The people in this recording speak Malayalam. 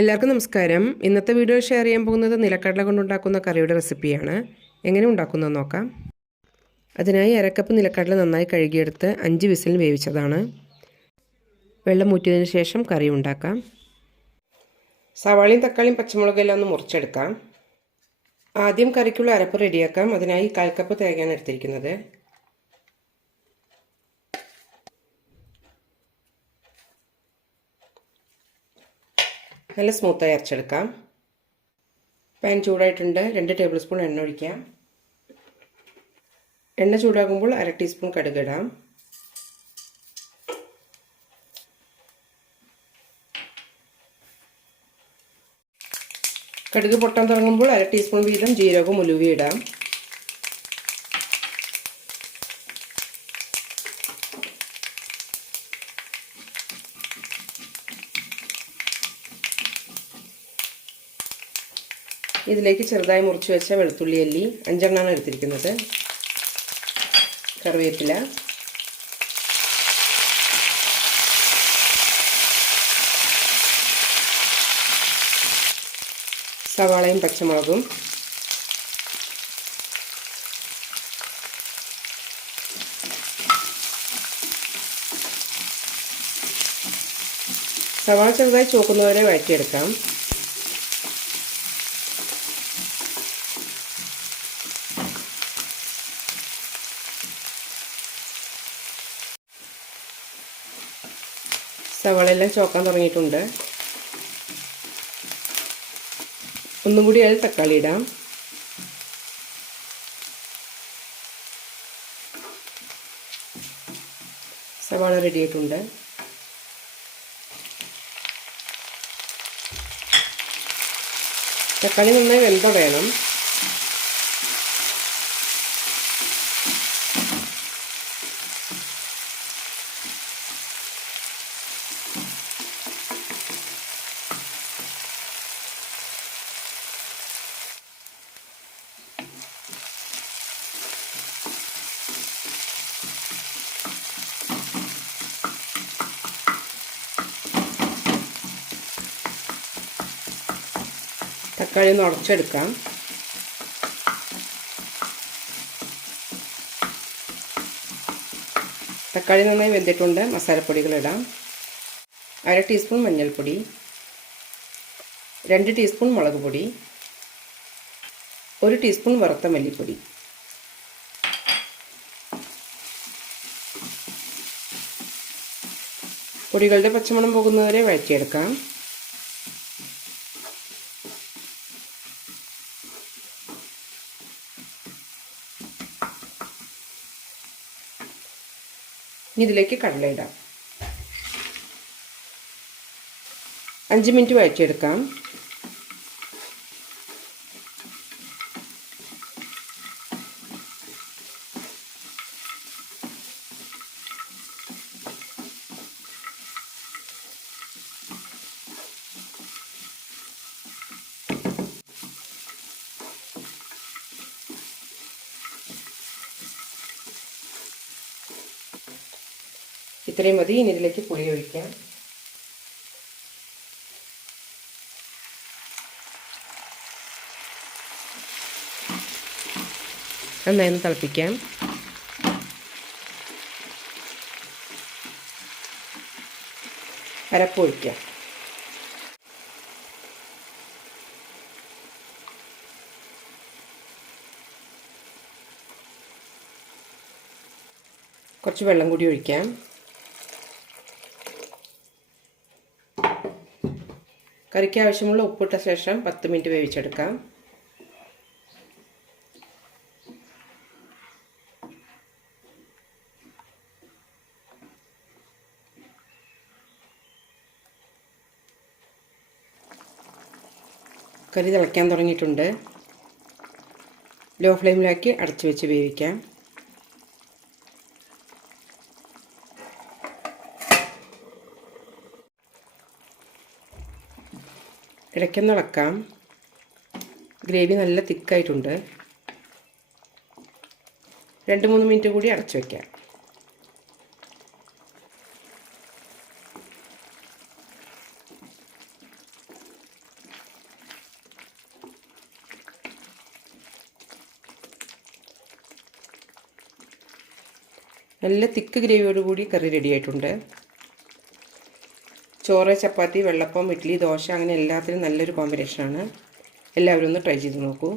എല്ലാവർക്കും നമസ്കാരം. ഇന്നത്തെ വീഡിയോ ഷെയർ ചെയ്യാൻ പോകുന്നത് നിലക്കടല കൊണ്ടുണ്ടാക്കുന്ന കറിയുടെ റെസിപ്പിയാണ് എങ്ങനെ ഉണ്ടാക്കുന്നത് നോക്കാം. അതിനായി അരക്കപ്പ് നിലക്കടല നന്നായി കഴുകിയെടുത്ത് അഞ്ച് വിസിലിന് വേവിച്ചതാണ്. വെള്ളം ഊറ്റിയതിന് ശേഷം കറി ഉണ്ടാക്കാം. സവാളയും തക്കാളിയും പച്ചമുളകും എല്ലാം ഒന്ന് മുറിച്ചെടുക്കാം. ആദ്യം കറിക്കുള്ള അരപ്പ് റെഡിയാക്കാം അതിനായി കാൽ കപ്പ് എടുത്തിരിക്കുന്നത്. നല്ല സ്മൂത്തായി അരച്ചെടുക്കാം. പാൻ ചൂടായിട്ടുണ്ട്. രണ്ട് ടേബിൾ സ്പൂൺ എണ്ണ ഒഴിക്കാം. എണ്ണ ചൂടാകുമ്പോൾ അര ടീസ്പൂൺ കടുക് ഇടാം. കടുക് പൊട്ടാൻ തുടങ്ങുമ്പോൾ അര ടീസ്പൂൺ വീതം ജീരകവും ഉലുവിയിടാം ഇടാം. ഇതിലേക്ക് ചെറുതായി മുറിച്ച് വെച്ച വെളുത്തുള്ളി അല്ലി അഞ്ചെണ്ണമാണ് എടുത്തിരിക്കുന്നത്. കറിവേപ്പില. സവാളയും പച്ചമുളകും. സവാള ചെറുതായി ചോക്കുന്നവരെ വഴറ്റിയെടുക്കാം. സവാള എല്ലാം ചോക്കാൻ തുടങ്ങിയിട്ടുണ്ട്. ഒന്നും കൂടി അതിൽ തക്കാളി ഇടാം. സവാള റെഡി ആയിട്ടുണ്ട്. തക്കാളി നന്നായി വെന്ത വേണം. തക്കാളി ഒന്ന് തക്കാളി നന്നായി വെന്തിട്ടുണ്ട്. മസാലപ്പൊടികൾ ഇടാം. അര ടീസ്പൂൺ മഞ്ഞൾപ്പൊടി. രണ്ട് ടീസ്പൂൺ മുളക് പൊടി. ഒരു ടീസ്പൂൺ വറുത്ത മല്ലിപ്പൊടി. പൊടികളുടെ പച്ചമണം പോകുന്നവരെ വഴറ്റിയെടുക്കാം. ഇനി ഇതിലേക്ക് കടല ഇടാം. അഞ്ച് മിനിറ്റ് വഴറ്റിയെടുക്കാം. ഇത്രയും മതി. ഇനി ഇതിലേക്ക് പുളി ഒഴിക്കാം. നന്നായി ഒന്ന് തിളപ്പിക്കാം. അരപ്പ് ഒഴിക്കാം. കുറച്ച് വെള്ളം കൂടി ഒഴിക്കാം. കറിക്ക് ആവശ്യമുള്ള ഉപ്പിട്ട ശേഷം പത്ത് മിനിറ്റ് വേവിച്ചെടുക്കാം. കറി തിളയ്ക്കാൻ തുടങ്ങിയിട്ടുണ്ട്. ലോ ഫ്ലെയിമിലാക്കി അടച്ചു വെച്ച് വേവിക്കാം. ഇളക്കിന്നിളക്കാം ഗ്രേവി നല്ല തിക്കായിട്ടുണ്ട്. രണ്ട് മൂന്ന് മിനിറ്റ് കൂടി അടച്ചു വയ്ക്കാം നല്ല തിക്ക് ഗ്രേവിയോടുകൂടി കറി റെഡിയായിട്ടുണ്ട് ചോറ് ചപ്പാത്തി വെള്ളപ്പം ഇഡ്ഡലി ദോശ അങ്ങനെ എല്ലാത്തിനും നല്ലൊരു കോമ്പിനേഷനാണ് എല്ലാവരും ഒന്ന് ട്രൈ ചെയ്ത് നോക്കൂ.